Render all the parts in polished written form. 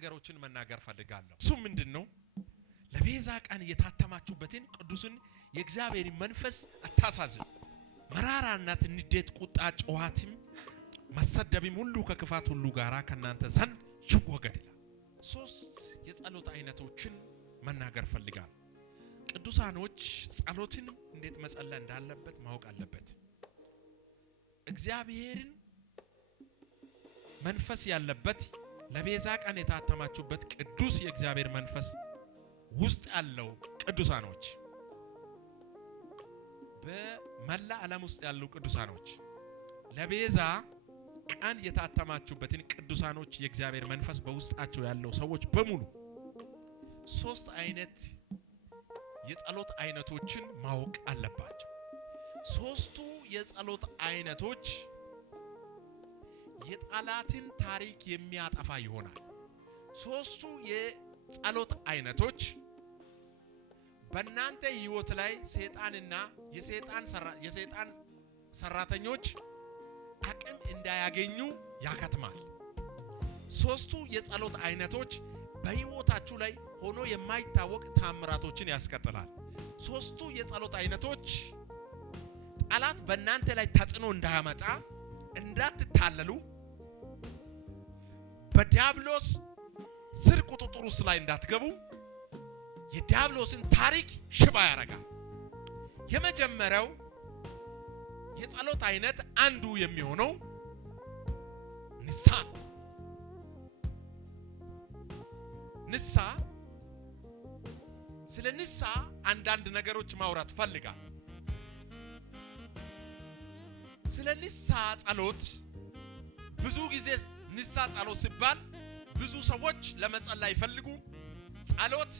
ነገሮችን መናገር ፈልጋለሁ። እሱ ምንድነው? ለቤዛ ቀን የታተማችሁበትን ቅዱስን የእግዚአብሔር መንፈስ አታሳዝኑ። መራራነት፣ ንዴት፣ ቁጣ፣ ጨዋታም መሰደብም ሁሉ ከክፋት ሁሉ ጋራ ከናንተ ዘንድ ይወገድ ይላል። ሶስት የጸሎት አይነቶችን መናገር ፈልጋለሁ። ቅዱሳኖች ጸሎትን እንዴት መጸለይ እንዳለበት ማወቅ አለበት። እግዚአብሔርን መንፈስ ያለበት ለቤዛ ቀን የታተማችሁበት ቅዱስ የእግዚአብሔር መንፈስ ውስጥ ያለው ቅዱሳኖች በመላ ዓለም ውስጥ ያሉ ቅዱሳኖች ለቤዛ ቀን የታተማችሁበትን ቅዱሳኖች የእግዚአብሔር መንፈስ በውስጣቸው ያለው ሰዎች በሙሉ ሶስት አይነት የጸሎት አይነቶችን ማወቅ አለባቸው። ሶስቱ የጸሎት አይነቶች የጠላትን ታሪክ የሚያጠፋ ይሆናል። ሶስቱ የጸሎት አይነቶች በእናንተ ህይወት ላይ ሰይጣንና የሰይጣን ሰራተኞች አቅም እንዳያገኙ ያከትማል። ሶስቱ የጸሎት አይነቶች በህይወታችሁ ላይ ሆኖ የማይታወቅ ታምራቶችን ያስቀጥላል። ሶስቱ የጸሎት አይነቶች ጠላት በእናንተ ላይ ተጽዕኖ እንዳያመጣ እንዳትታለሉ በዲያብሎስ ስር ቁጥጥር ውስጥ ላይ እንዳትገቡ የዲያብሎስን ታሪክ ሽባ ያረጋል። የመጀመሪያው የጸሎት አይነት አንዱ የሚሆነው ንስሐ። ስለ ንስሐ አንዳንድ ነገሮች ማውራት ፈልጋል። ስለ ንስሐ ጸሎት ብዙ ጊዜ ንስሐ ጸሎት ሲባል ብዙ ሰዎች ለመጸለይ ይፈልጉ። ጸሎት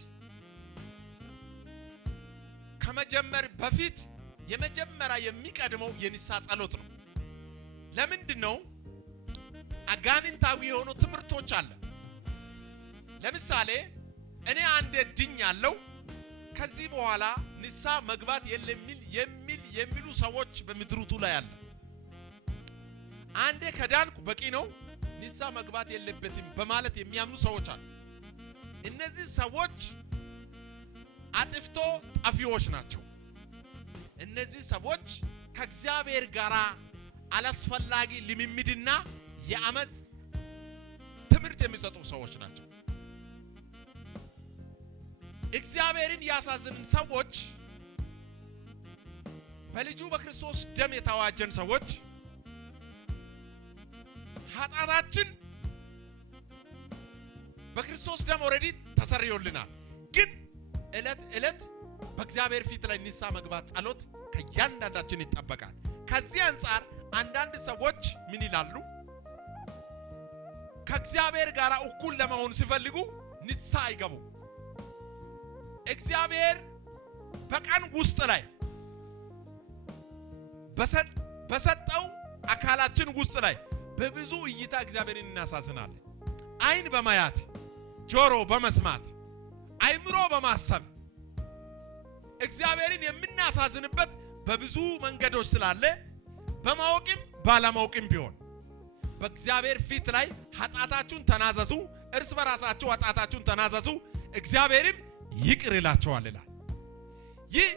ከመጀመር በፊት የመጀመሪያ የሚቀድመው የንስሐ ጸሎት ነው። ለምንድነው? አጋንንታዊ የሆኑ ትምህርቶች አለ። ለምሳሌ እኔ አንዴ ድኛለሁ ከዚህ በኋላ ንስሐ መግባት የለም የሚሉ ሰዎች በምድሪቱ ላይ አለ። አንዴ ከዳንኩ በቂ ነው ንስሐ መግባት የለበትም በማለት የሚያምኑ ሰዎች አሉ። እነዚህ ሰዎች አጥፍቶ ጠፊዎች ናቸው። እነዚህ ሰዎች ከእግዚአብሔር ጋር አላስፈላጊ ልምምድና የአመት ትምህርት የሚሰጡ ሰዎች ናቸው። እግዚአብሔርን ያሳዝን ሰዎች፣ በልጁ በክርስቶስ ደም የተዋጀን ሰዎች ኃጢአታችን በክርስቶስ ደም ኦሬዲ ተሰርዮልናል። ግን እለት በእግዚአብሔር ፊት ላይ ንስሐ መግባት ጸሎት ከእያንዳንዳችን ይጠበቃል። ከዚህ አንጻር አንዳንድ ሰዎች ምን ይላሉ? ከእግዚአብሔር ጋር እኩል ለመሆን ሲፈልጉ ንስሐ አይገቡ። እግዚአብሔር በቀን ውስጥ ላይ በሰጠው አካላችን ውስጥ ላይ በብዙ እይታ እግዚአብሔርን እናሳዝናለን። አይን በማየት፣ ጆሮ በመስማት፣ አይምሮ በማሰብ እግዚአብሔርን የምናሳዝንበት በብዙ መንገዶች ስላለ በማወቅም ባለማወቅም ቢሆን በእግዚአብሔር ፊት ላይ ኃጢአታችሁን ተናዘዙ፣ እርስ በራሳችሁ ኃጢአታችሁን ተናዘዙ፣ እግዚአብሔርም ይቅር ይላችኋል ይላል። ይህ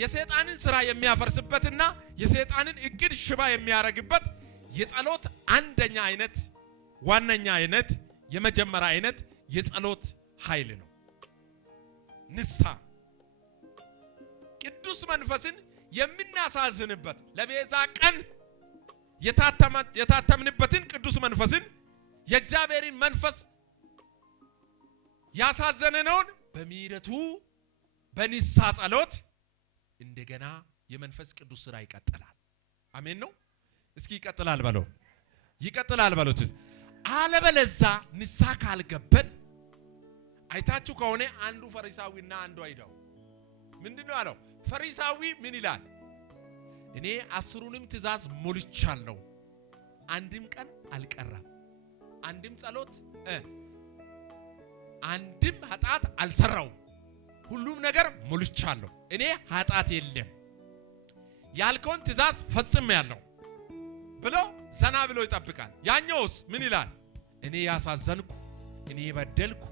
የሰይጣንን ስራ የሚያፈርስበትና የሰይጣንን እቅድ ሽባ የሚያረግበት የጸሎት አንደኛ አይነት ዋነኛ አይነት የመጀመሪያ አይነት የጸሎት ኃይል ነው። ንስሐ ቅዱስ መንፈስን የምናሳዝንበት ለቤዛ ቀን የታተምንበትን ቅዱስ መንፈስን የእግዚአብሔርን መንፈስ ያሳዘነነውን በምህረቱ በንስሐ ጸሎት እንደገና የመንፈስ ቅዱስ ስራ ይቀጥላል። አሜን ነው። እስኪ ይቀጥላል በለው፣ ይቀጥላል በሉት። አለበለዛ ንስሐ ካልገበን አይታችሁ ከሆነ አንዱ ፈሪሳዊና አንዱ አይሁዳዊ ምንድነው አለው? ፈሪሳዊ ምን ይላል? እኔ 10ሩንም ትእዛዝ ሞልቻለሁ፣ አንድም ቀን አልቀረም፣ አንድም ጸሎት አንድም ኃጢአት አልሰራውም፣ ሁሉም ነገር ሞልቻለሁ፣ እኔ ኃጢአት የለም፣ ያልከውን ትእዛዝ ፈጽሜያለሁ ብሎ ዘና ብሎ ይጠብቃል። ያኛውስ ምን ይላል? እኔ ያሳዘንኩ፣ እኔ የበደልኩ፣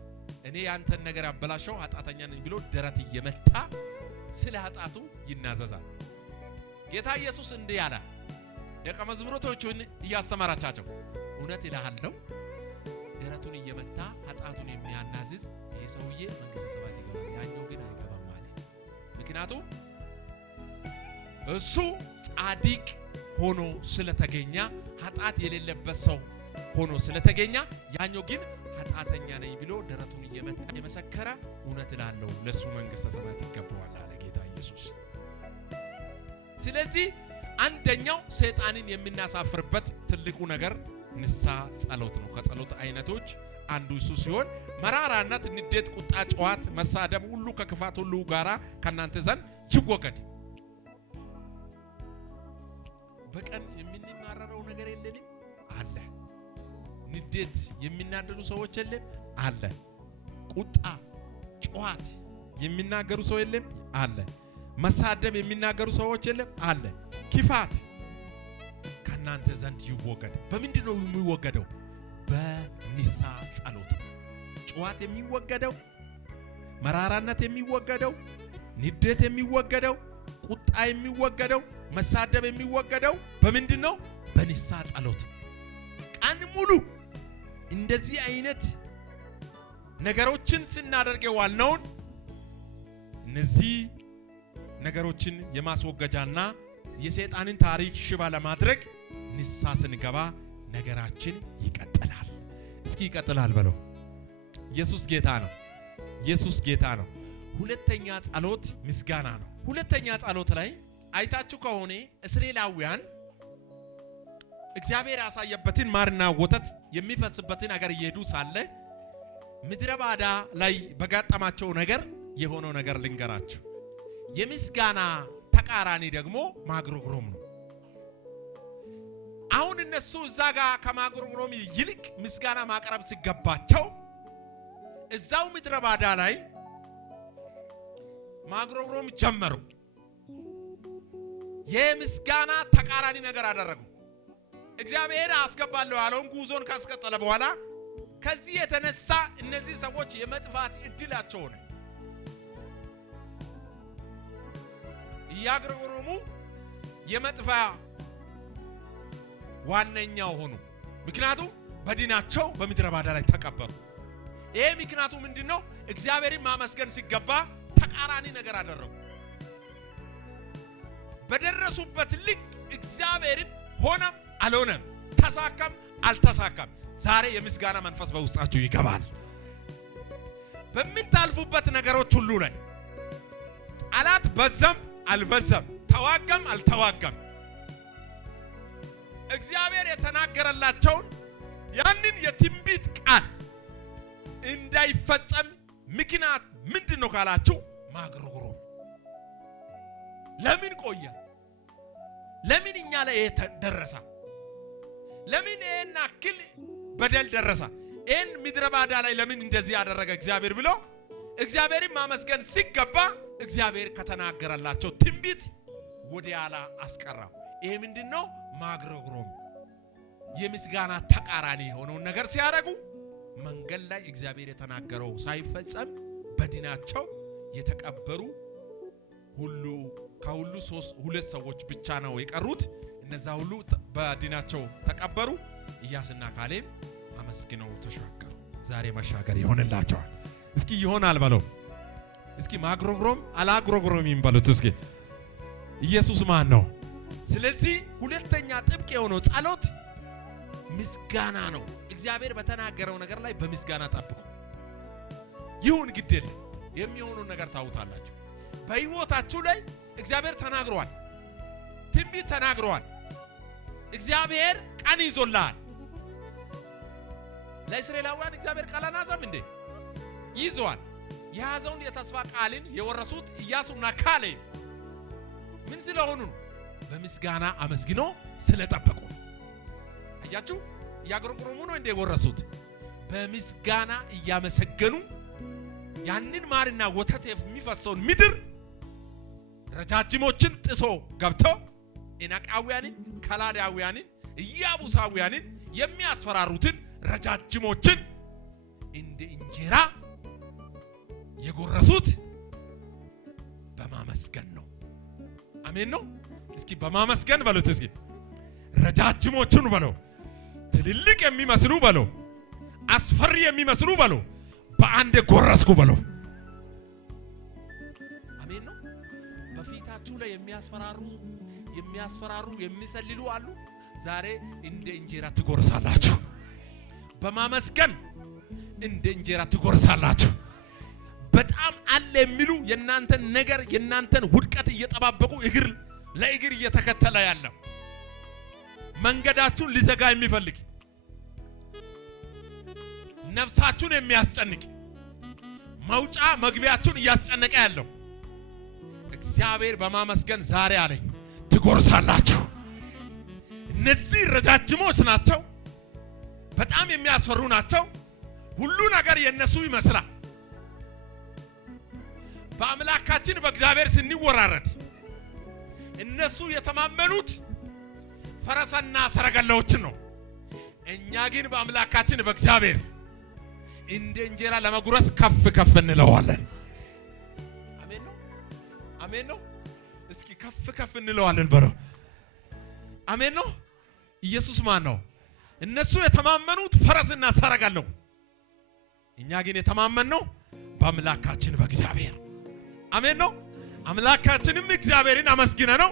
እኔ ያንተን ነገር አበላሸው ኃጢአተኛ ነኝ ብሎ ደረት እየመታ ስለ ኃጢአቱ ይናዘዛል። ጌታ ኢየሱስ እንዲህ አለ ደቀ መዛሙርቶቹን እያስተማራቻቸው፣ እውነት እልሃለሁ ደረቱን እየመታ ኃጢአቱን የሚያናዝዝ ይሄ ሰውዬ መንግሥተ ሰማያት ይገባል፣ ያኛው ግን አይገባም ማለት። ምክንያቱም እሱ ጻድቅ ሆኖ ስለተገኘ ኃጢአት የሌለበት ሰው ሆኖ ስለተገኘ፣ ያኛው ግን ኃጢአተኛ ነኝ ብሎ ደረቱን እየመታ የመሰከረ እውነት እልሃለሁ ለሱ መንግሥተ ሰማያት ይገባዋል አለ ጌታ ኢየሱስ። ስለዚህ አንደኛው ሰይጣንን የምናሳፍርበት ትልቁ ነገር ንስሐ ጸሎት ነው። ከጸሎት አይነቶች አንዱ እሱ ሲሆን መራራነት፣ ንዴት፣ ቁጣ፣ ጨዋታ፣ መሳደብ ሁሉ ከክፋት ሁሉ ጋራ ከናንተ ዘንድ ይወገድ። በቀን የምንማረረው ነገር የለንም አለ። ንዴት የሚናደዱ ሰዎች የለም አለ። ቁጣ፣ ጨዋታ የሚናገሩ ሰው የለም አለ። መሳደብ የሚናገሩ ሰዎች የለም አለ። ክፋት ከናንተ ዘንድ ይወገድ። በምንድን ነው የሚወገደው? በንስሐ ጸሎት። ጨዋታ የሚወገደው፣ መራራነት የሚወገደው፣ ንዴት የሚወገደው፣ ቁጣ የሚወገደው፣ መሳደብ የሚወገደው በምንድን ነው? በንስሐ ጸሎት። ቀን ሙሉ እንደዚህ አይነት ነገሮችን ስናደርግ የዋልነውን እነዚህ ነገሮችን የማስወገጃና የሰይጣንን ታሪክ ሽባ ለማድረግ ንስሐ ስንገባ ነገራችን ይቀጥላል። እስኪ ይቀጥላል በለው። ኢየሱስ ጌታ ነው። ኢየሱስ ጌታ ነው። ሁለተኛ ጸሎት ምስጋና ነው። ሁለተኛ ጸሎት ላይ አይታችሁ ከሆነ እስራኤላውያን እግዚአብሔር ያሳየበትን ማርና ወተት የሚፈስበትን አገር እየሄዱ ሳለ ምድረ ባዳ ላይ በጋጠማቸው ነገር የሆነው ነገር ልንገራችሁ። የምስጋና ተቃራኒ ደግሞ ማጉረምረም ነው። አሁን እነሱ እዛ ጋር ከማጉረምረም ይልቅ ምስጋና ማቅረብ ሲገባቸው እዛው ምድረ ባዳ ላይ ማጉረምረም ጀመሩ። የምስጋና ተቃራኒ ነገር አደረጉ። እግዚአብሔር አስገባለሁ ያለውን ጉዞን ካስቀጠለ በኋላ ከዚህ የተነሳ እነዚህ ሰዎች የመጥፋት እድላቸው ሆነ። ያጉረምረሙ የመጥፋ ዋነኛው ሆኑ። ምክንያቱም በዲናቸው በምድረ ባዳ ላይ ተቀበሩ። ይሄ ምክንያቱ ምንድነው? እግዚአብሔርን ማመስገን ሲገባ ተቃራኒ ነገር አደረጉ። በደረሱበት ልክ እግዚአብሔርን ሆነም አልሆነም፣ ተሳካም አልተሳካም፣ ዛሬ የምስጋና መንፈስ በውስጣችሁ ይገባል። በሚታልፉበት ነገሮች ሁሉ ላይ ጠላት በዛም አልበዛም፣ ተዋጋም አልተዋጋም፣ እግዚአብሔር የተናገረላቸውን ያንን የትንቢት ቃል እንዳይፈጸም ምክንያት ምንድነው ካላችሁ ማጉረምረም። ለምን ቆየ? ለምን እኛ ላይ ደረሰ? ለምን ይሄን አክል በደል ደረሰ? ይሄን ምድረ ባዳ ላይ ለምን እንደዚህ ያደረገ እግዚአብሔር ብሎ እግዚአብሔርን ማመስገን ሲገባ እግዚአብሔር ከተናገረላቸው ትንቢት ወዲያላ አስቀራው። ይሄ ምንድነው? ማጉረምረም። የምስጋና ተቃራኒ የሆነውን ነገር ሲያደርጉ መንገድ ላይ እግዚአብሔር የተናገረው ሳይፈጸም በዲናቸው የተቀበሩ ሁሉ ከሁሉ ሁለት ሰዎች ብቻ ነው የቀሩት። እነዛ ሁሉ በዲናቸው ተቀበሩ። ኢያሱና ካሌብ አመስግነው ተሻገሩ። ዛሬ መሻገር ይሆንላቸዋል። እስኪ ይሆናል በለው። እስኪ ማጉረምረም አላጉረምረም ይንበሉት። እስኪ ኢየሱስ ማን ነው? ስለዚህ ሁለተኛ ጥብቅ የሆነው ጸሎት ምስጋና ነው። እግዚአብሔር በተናገረው ነገር ላይ በምስጋና ጠብቁ። ይሁን ግድ የለም የሚሆነው ነገር ታውታላችሁ። በህይወታችሁ ላይ እግዚአብሔር ተናግሯል፣ ትንቢት ተናግሯል። እግዚአብሔር ቀን ይዞልሃል። ለእስራኤላውያን እግዚአብሔር ቃል አናዘም እንዴ? ይዟል። የያዘውን የተስፋ ቃልን የወረሱት ኢያሱና ካሌብ ምን ስለሆኑ? በምስጋና አመስግኖ ስለጠበቁ። አያችሁ፣ ያጉረምረሙ ነው እንደ ወረሱት። በምስጋና እያመሰገኑ ያንን ማርና ወተት የሚፈሰውን ምድር ረጃጅሞችን ጥሶ ገብተው ኢናቃውያንን፣ ከላዳውያንን፣ ኢያቡሳውያንን የሚያስፈራሩትን ረጃጅሞችን እንደ እንጀራ የጎረሱት በማመስገን ነው። አሜን ነው። እስኪ በማመስገን በሉት። እስኪ ረጃጅሞቹን በለው፣ ትልልቅ የሚመስሉ በለው፣ አስፈሪ የሚመስሉ በለው፣ በአንድ ጎረስኩ በለው። አሜን ነው። በፊታችሁ ላይ የሚያስፈራሩ የሚሰልሉ አሉ። ዛሬ እንደ እንጀራ ትጎርሳላችሁ። በማመስገን እንደ እንጀራ ትጎርሳላችሁ። በጣም አለ የሚሉ የናንተን ነገር የናንተን ውድቀት እየተባበቁ እግር ለእግር እየተከተለ ያለ መንገዳችሁን ሊዘጋ የሚፈልግ ነፍሳችሁን የሚያስጨንቅ መውጫ መግቢያችሁን እያስጨነቀ ያለው እግዚአብሔር በማመስገን ዛሬ አለኝ ትጎርሳላችሁ። እነዚህ ረጃጅሞች ናቸው። በጣም የሚያስፈሩ ናቸው። ሁሉ ነገር የነሱ ይመስላል። በአምላካችን በእግዚአብሔር ስንወራረድ እነሱ የተማመኑት ፈረስና ሰረገላዎችን ነው። እኛ ግን በአምላካችን በእግዚአብሔር እንደ እንጀራ ለመጉረስ ከፍ ከፍ እንለዋለን። አሜን ነው። አሜን ነው። እስኪ ከፍ ከፍ እንለዋለን በለው። አሜን ነው። ኢየሱስ ማን ነው? እነሱ የተማመኑት ፈረስና ሰረገላው፣ እኛ ግን የተማመንነው በአምላካችን በእግዚአብሔር። አሜን ነው። አምላካችንም እግዚአብሔርን አመስግነ ነው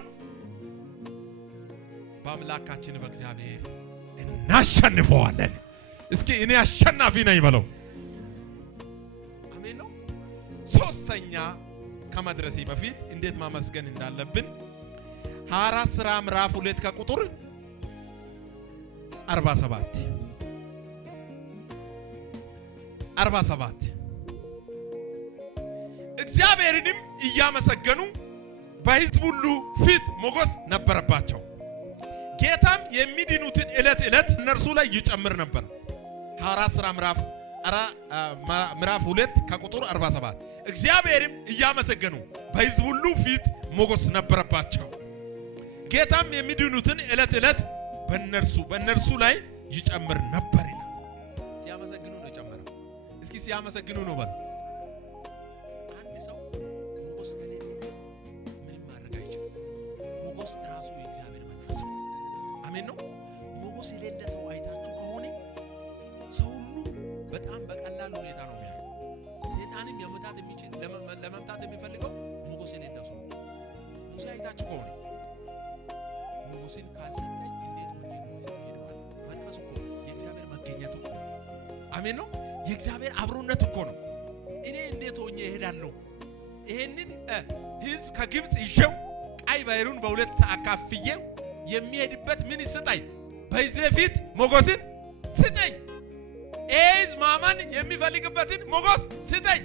በአምላካችን በእግዚአብሔር እናሸንፈዋለን። እስኪ እኔ አሸናፊ ነኝ በለው። አሜን ነው። ሶስተኛ ከመድረሴ በፊት እንዴት ማመስገን እንዳለብን ሐዋርያት ሥራ ምዕራፍ 2 ከቁጥር 47 እግዚአብሔርንም እያመሰገኑ በሕዝብ ሁሉ ፊት ሞገስ ነበረባቸው። ጌታም የሚድኑትን ዕለት ዕለት እነርሱ ላይ ይጨምር ነበር። ሐዋርያት ሥራ ምዕራፍ 2 ከቁጥር 47 እግዚአብሔርም እያመሰገኑ በሕዝብ ሁሉ ፊት ሞገስ ነበረባቸው። ጌታም የሚድኑትን ዕለት ዕለት በእነርሱ ላይ ይጨምር ነበር ይላል። ሲያመሰግኑ ነው የጨመረው። እስኪ ሲያመሰግኑ ነው በል። አንድ ሰው ሞገስ ከሌለ ምንም ማድረግ አይችልም። ሞገስ ራሱ የእግዚአብሔር መንፈስ ነው። አሜን ነው። ሞገስ የሌለ ሰው አይታችሁ ከሆነ ሰው ሁሉ በጣም በቀላል ሁኔታ ነው የሚያየው። ሰይጣንም ለመምታት የሚፈልገው ሞገስ የሌለው ሰው። ሙሴ አይታችሁ ከሆነ ሞገስን ካልሰጠኝ እንዴት ሆኜ ነው ሄደዋል? መንፈስ እኮ የእግዚአብሔር መገኘት እኮ አሜን ነው። የእግዚአብሔር አብሮነት እኮ ነው። እኔ እንዴት ሆኜ እሄዳለሁ? ይሄንን ሕዝብ ከግብጽ ይዤው ቀይ ባህሩን በሁለት አካፍዬው የሚሄድበት ምን ይስጠኝ? በሕዝቤ ፊት ሞገስን ስጠኝ። ሕዝብ ማመን የሚፈልግበትን ሞገስ ስጠኝ።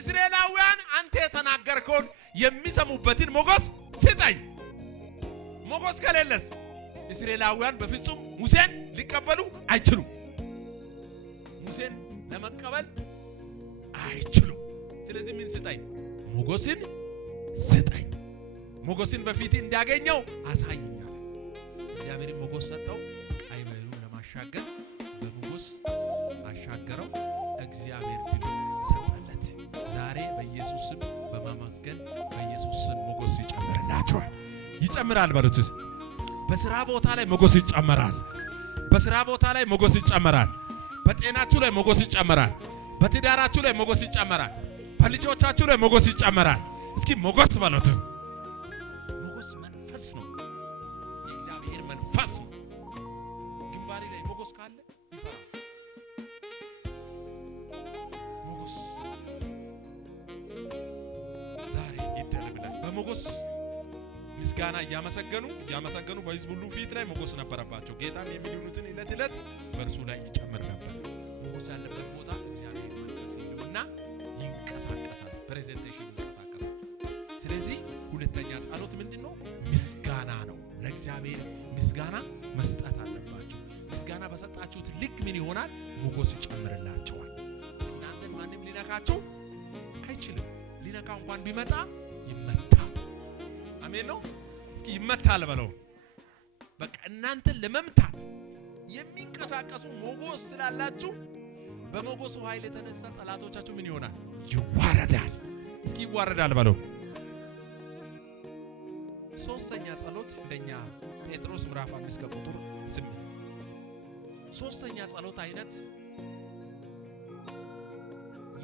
እስራኤላውያን አንተ የተናገርከውን የሚሰሙበትን ሞገስ ስጠኝ። ሞገስ ከሌለስ እስራኤላውያን በፍጹም ሙሴን ሊቀበሉ አይችሉም። ሙሴን ለመቀበል አይችሉም። ስለዚህ ምን ስጠኝ? ሞገስን ስጠኝ። ሞገስን በፊት እንዲያገኘው አሳየኛል። እግዚአብሔር ሞገስ ሰጠው። ቀይ ባህሩን ለማሻገር በሞገስ አሻገረው። እግዚአብሔር ድል ሰጠለት። ዛሬ በኢየሱስ ስም በማመስገን በኢየሱስ ስም ሞገስ ይጨምርላችኋል። ይጨምራል በሉት። በስራ ቦታ ላይ ሞገስ ይጨምራል። በስራ ቦታ ላይ ሞገስ ይጨምራል። በጤናችሁ ላይ ሞገስ ይጨምራል። በትዳራችሁ ላይ ሞገስ ይጨምራል። በልጆቻችሁ ላይ ሞገስ ይጨምራል። እስኪ ሞገስ በሉት። ሞገስ መንፈስ ነው። የእግዚአብሔር መንፈስ ነው። ግንባሬ ላይ ሞገስ ካለ ይፈራል። ሞገስ ዛሬ ይደረግላችሁ። በሞገስ ምስጋና እያመሰገኑ በሕዝብ ሁሉ ፊት ላይ ሞገስ ነበረባቸው። ጌታም የሚድኑትን ዕለት ዕለት በእርሱ ላይ ይጨምር ነበር። ሞገስ ያለበት ቦታ እግዚአብሔር መንፈስ ይሉና ይንቀሳቀሳል። ፕሬዘንቴሽን ይንቀሳቀሳል። ስለዚህ ሁለተኛ ጸሎት ምንድነው? ምስጋና ነው። ለእግዚአብሔር ምስጋና መስጠት አለባችሁ። ምስጋና በሰጣችሁት ልክ ምን ይሆናል? ሞገስ ይጨምርላችኋል። እናንተን ማንም ሊነካችሁ አይችልም። ሊነካ እንኳን ቢመጣ ይመታል። አሜን ነው። እስኪ ይመታል በለው። በቃ እናንተን ለመምታት የሚንቀሳቀሱ ሞገስ ስላላችሁ በሞገሱ ኃይል የተነሳ ጠላቶቻችሁ ምን ይሆናል? ይዋረዳል። እስኪ ይዋረዳል በለው። ሶስተኛ ጸሎት እንደኛ ጴጥሮስ ምዕራፍ 5 ከቁጥር 8 ሶስተኛ ጸሎት አይነት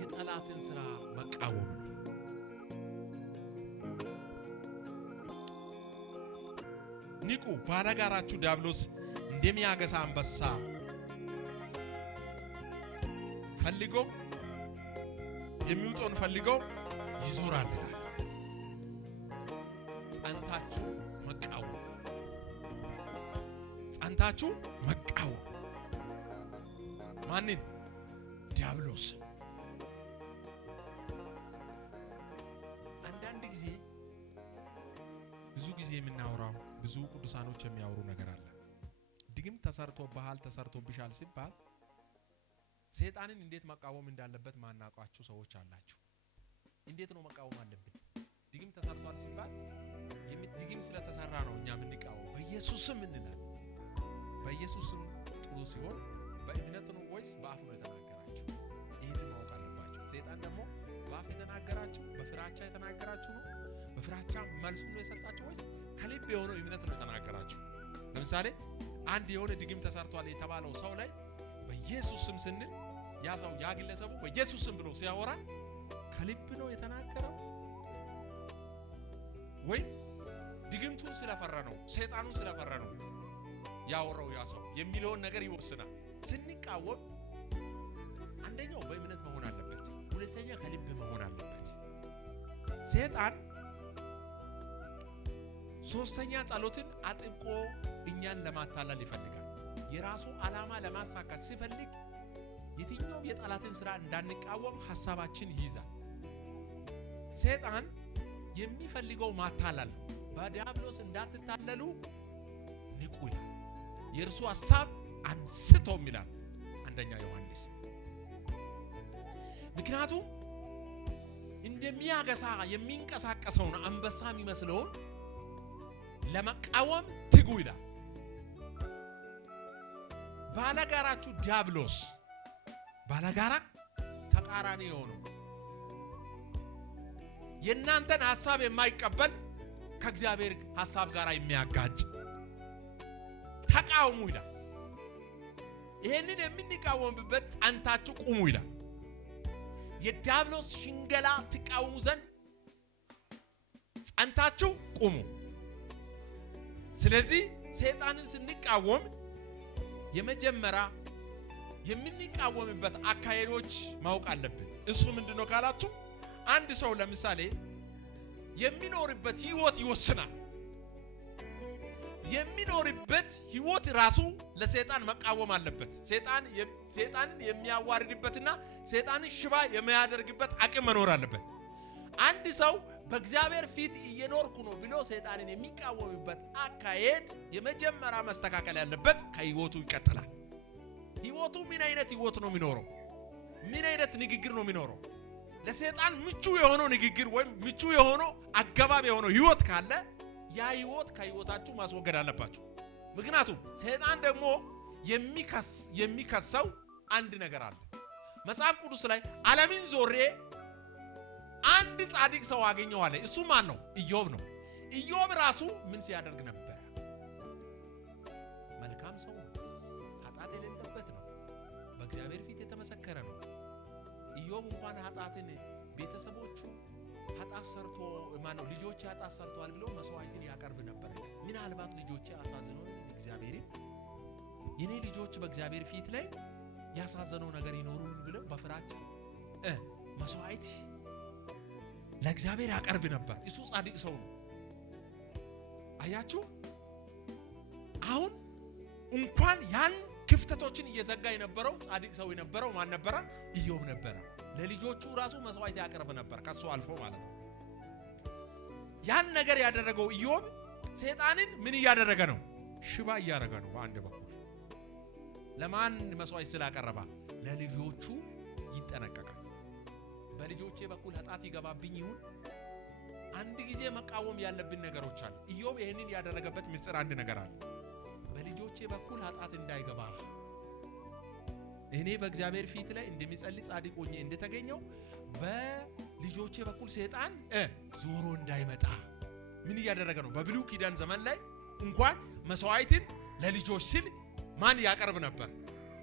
የጠላትን ሥራ መቃወም ነው። ንቁ፣ ባላጋራችሁ ዲያብሎስ እንደሚያገሳ አንበሳ ፈልጎ የሚውጠውን ፈልጎ ይዞራል ይላል። ጸንታችሁ መቃወም፣ ጸንታችሁ መቃወም ማንን? ዲያብሎስ። አንዳንድ ጊዜ ብዙ ጊዜ የምናወራው ብዙ ቅዱሳኖች የሚያወሩ ነገር አለ። ድግምት ተሰርቶብሃል ተሰርቶብሻል ሲባል ሰይጣንን እንዴት መቃወም እንዳለበት ማናውቃችሁ ሰዎች አላችሁ። እንዴት ነው መቃወም አለብን? ድግምት ተሰርቷል ሲባል ድግምት ስለተሰራ ነው እኛ የምንቃወም። በኢየሱስ ስም እንላለን። በኢየሱስ ስም ጥሩ ሲሆን በእምነት ነው ወይስ በአፍ ነው የተናገራችሁ? ይሄን ማወቅ አለባችሁ። ሰይጣን ደግሞ በአፍ የተናገራችሁ በፍራቻ የተናገራችሁ ነው? በፍራቻ መልስ ነው የሰጣችሁ ወይስ ከልብ የሆነው እምነት ነው የተናገራችሁ? ለምሳሌ አንድ የሆነ ድግምት ተሰርቷል የተባለው ሰው ላይ በኢየሱስ ስም ስንል ያ ሰው ያ ግለሰቡ በኢየሱስ ስም ብሎ ሲያወራ ከልብ ነው የተናገረው ወይ ድግምቱን ስለፈራ ነው ሰይጣኑን ስለፈራ ነው ያወራው ያ ሰው የሚለውን ነገር ይወስናል። ስንቃወም አንደኛው በእምነት መሆን አለበት፣ ሁለተኛ ከልብ መሆን አለበት። ሰይጣን ሶስተኛ ጸሎትን አጥብቆ እኛን ለማታለል ይፈልጋል። የራሱ ዓላማ ለማሳካት ሲፈልግ የትኛውም የጠላትን ሥራ እንዳንቃወም ሐሳባችን ይይዛል። ሰይጣን የሚፈልገው ማታለል ነው። በዲያብሎስ እንዳትታለሉ ንቁ ይላል። የእርሱ ሐሳብ አንስቶም ይላል አንደኛ ዮሐንስ። ምክንያቱም እንደሚያገሳ የሚንቀሳቀሰውን አንበሳ የሚመስለውን ለመቃወም ትጉ ይላል። ባላጋራችሁ ዲያብሎስ ባላጋራ ተቃራኒ የሆነው የእናንተን ሐሳብ የማይቀበል ከእግዚአብሔር ሐሳብ ጋር የሚያጋጭ ተቃውሙ ይላል። ይሄንን የምንቃወምበት ጸንታችሁ ቁሙ ይላል። የዲያብሎስ ሽንገላ ትቃወሙ ዘንድ ጸንታችሁ ቁሙ። ስለዚህ ሰይጣንን ስንቃወም የመጀመሪያ የምንቃወምበት አካሄዶች ማወቅ አለብን። እሱ ምንድነው ካላችሁ አንድ ሰው ለምሳሌ የሚኖርበት ህይወት ይወስናል። የሚኖርበት ህይወት ራሱ ለሰይጣን መቃወም አለበት። ሰይጣንን የሚያዋርድበትና ሰይጣንን ሽባ የሚያደርግበት አቅም መኖር አለበት። አንድ ሰው በእግዚአብሔር ፊት እየኖርኩ ነው ብሎ ሰይጣንን የሚቃወምበት አካሄድ የመጀመሪያ መስተካከል ያለበት ከህይወቱ ይቀጥላል። ህይወቱ ምን አይነት ህይወት ነው የሚኖረው? ምን አይነት ንግግር ነው የሚኖረው? ለሰይጣን ምቹ የሆነው ንግግር ወይም ምቹ የሆነው አገባብ የሆነው ህይወት ካለ ያ ህይወት ከህይወታችሁ ማስወገድ አለባችሁ። ምክንያቱም ሰይጣን ደግሞ የሚከሰው አንድ ነገር አለ። መጽሐፍ ቅዱስ ላይ ዓለምን ዞሬ አንድ ጻድቅ ሰው አገኘው አለ። እሱ ማን ነው? ኢዮብ ነው። ኢዮብ ራሱ ምን ሲያደርግ ነበር? መልካም ሰው ነው። ኃጢአት የሌለበት ነው። በእግዚአብሔር ፊት የተመሰከረ ነው። ኢዮብ እንኳን ኃጢአትን ቤተሰቦቹ ኃጢአት ሰርቶ ማነው ልጆቼ ኃጢአት ሰርተዋል ብሎ መስዋዕትን ያቀርብ ነበር። ምናልባት ልጆቼ አሳዝኖ እግዚአብሔርን የኔ ልጆች በእግዚአብሔር ፊት ላይ ያሳዘነው ነገር ይኖሩን ብለው በፍራቻ መስዋዕት ለእግዚአብሔር ያቀርብ ነበር። እሱ ጻድቅ ሰው ነው። አያችሁ፣ አሁን እንኳን ያን ክፍተቶችን እየዘጋ የነበረው ጻድቅ ሰው የነበረው ማን ነበረ? ኢዮብ ነበረ። ለልጆቹ ራሱ መስዋዕት ያቀርብ ነበር፣ ከሱ አልፎ ማለት ነው። ያን ነገር ያደረገው ኢዮብ ሰይጣንን ምን እያደረገ ነው? ሽባ እያደረገ ነው። በአንድ በኩል ለማን መስዋዕት ስላቀረባ? ለልጆቹ ይጠነቀቃል። በልጆቼ በኩል ኃጢአት ይገባብኝ ይሁን? አንድ ጊዜ መቃወም ያለብን ነገሮች አሉ። ኢዮብ ይሄንን ያደረገበት ምስጢር አንድ ነገር አለ። በልጆቼ በልጆቼ በኩል ኃጢአት እንዳይገባ እኔ በእግዚአብሔር ፊት ላይ እንደሚጸልይ ጻድቅ ሆኜ እንደተገኘው በልጆቼ በኩል ሰይጣን ዞሮ እንዳይመጣ ምን እያደረገ ነው? በብሉይ ኪዳን ዘመን ላይ እንኳን መስዋዕትን ለልጆች ሲል ማን ያቀርብ ነበር?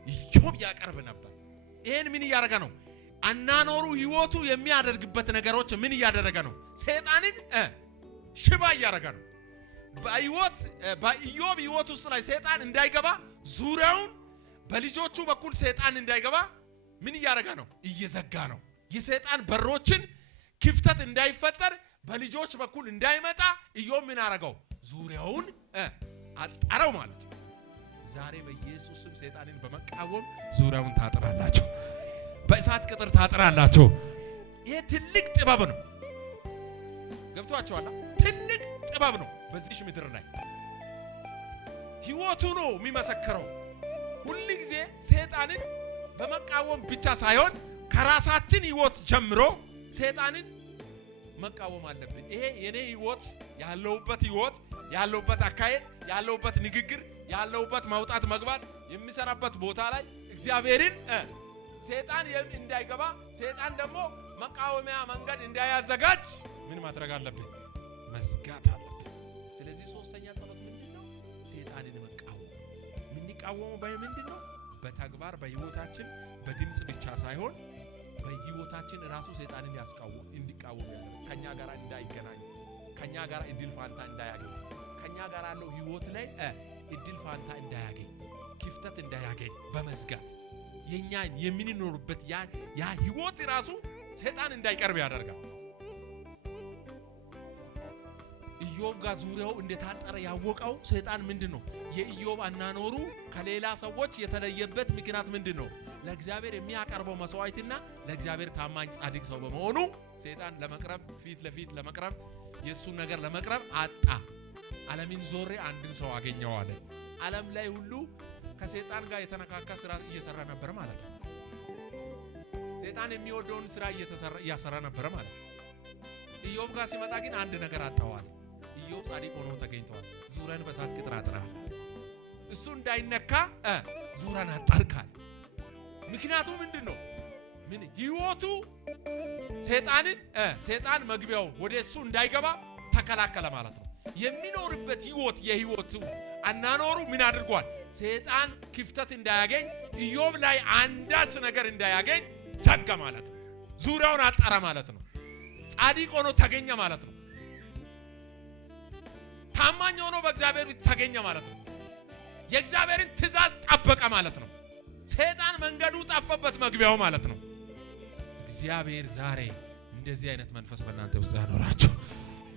ኢዮብ ያቀርብ ነበር። ይሄን ምን እያደረገ ነው? አናኖሩ ህይወቱ የሚያደርግበት ነገሮች ምን እያደረገ ነው? ሰይጣንን ሽባ እያደረገ ነው። በኢዮብ ህይወት ውስጥ ላይ ሰይጣን እንዳይገባ ዙሪያውን በልጆቹ በኩል ሰይጣን እንዳይገባ ምን እያደረገ ነው? እየዘጋ ነው። የሰይጣን በሮችን ክፍተት እንዳይፈጠር በልጆች በኩል እንዳይመጣ ኢዮብ ምን አረጋው? ዙሪያውን አጠረው ማለት ነው። ዛሬ በኢየሱስ ስም ሰይጣንን በመቃወም ዙሪያውን ታጥራላችሁ፣ በእሳት ቅጥር ታጥራላችሁ። ይሄ ትልቅ ጥበብ ነው። ገብቷችኋል? ትልቅ ጥበብ ነው። በዚህ ምድር ላይ ህይወቱ ነው የሚመሰክረው። ሁሉ ጊዜ ሰይጣንን በመቃወም ብቻ ሳይሆን ከራሳችን ህይወት ጀምሮ ሰይጣንን መቃወም አለብን። ይሄ የኔ ህይወት ያለውበት አካሄድ ያለውበት ንግግር ያለውበት ማውጣት መግባት የሚሰራበት ቦታ ላይ እግዚአብሔርን ሰይጣን እንዳይገባ ሰይጣን ደግሞ መቃወሚያ መንገድ እንዳያዘጋጅ ምን ማድረግ አለብን? መዝጋት አለብን። ስለዚህ ሶስተኛ ጸሎት ምንድነው? ሰይጣንን መቃወም። የምንቃወመው በምንድነው? በተግባር በህይወታችን በድምጽ ብቻ ሳይሆን በህይወታችን ራሱ ሰይጣንን እንዲቃወም ያደርጋል። ከኛ ጋር እንዳይገናኝ፣ ከኛ ጋር እድል ፋንታ እንዳያገኝ፣ ከኛ ጋር ያለው ህይወት ላይ እድል ፋንታ እንዳያገኝ፣ ክፍተት እንዳያገኝ በመዝጋት የኛን የምንኖርበት ያ ህይወት ራሱ ሰይጣን እንዳይቀርብ ያደርጋል። ኢዮብ ጋር ዙሪያው እንደታጠረ ያወቀው ሰይጣን ምንድነው? የኢዮብ አናኖሩ ከሌላ ሰዎች የተለየበት ምክንያት ምንድነው? ለእግዚአብሔር የሚያቀርበው መስዋዕትና ለእግዚአብሔር ታማኝ ጻድቅ ሰው በመሆኑ ሰይጣን ለመቅረብ ፊት ለፊት ለመቅረብ የሱን ነገር ለመቅረብ አጣ። ዓለምን ዞሬ አንድን ሰው አገኘው አለ። ዓለም ላይ ሁሉ ከሰይጣን ጋር የተነካካ ስራ እየሰራ ነበር ማለት ነው። ሰይጣን የሚወደውን ስራ እያሰራ ነበር ማለት ነው። ኢዮብ ጋር ሲመጣ ግን አንድ ነገር አጣዋል። ኢዮብ ጻድቅ ሆኖ ተገኝቷል። ዙሪያን በእሳት ቅጥር አጥራል። እሱ እንዳይነካ ዙሪያን አጣርካል። ምክንያቱ ምንድነው? ምን ህይወቱ ሰይጣን መግቢያው ወደሱ እንዳይገባ ተከላከለ ማለት ነው። የሚኖርበት ህይወት የህይወቱ አናኖሩ ምን አድርጓል? ሰይጣን ክፍተት እንዳያገኝ ኢዮብ ላይ አንዳች ነገር እንዳያገኝ ዘጋ ማለት ነው። ዙሪያውን አጠረ ማለት ነው። ጻድቅ ሆኖ ተገኘ ማለት ነው። ታማኝ ሆኖ በእግዚአብሔር ተገኘ ማለት ነው። የእግዚአብሔርን ትእዛዝ ጠበቀ ማለት ነው። ሰይጣን መንገዱ ጠፈበት መግቢያው ማለት ነው። እግዚአብሔር ዛሬ እንደዚህ አይነት መንፈስ በእናንተ ውስጥ ያኖራችሁ።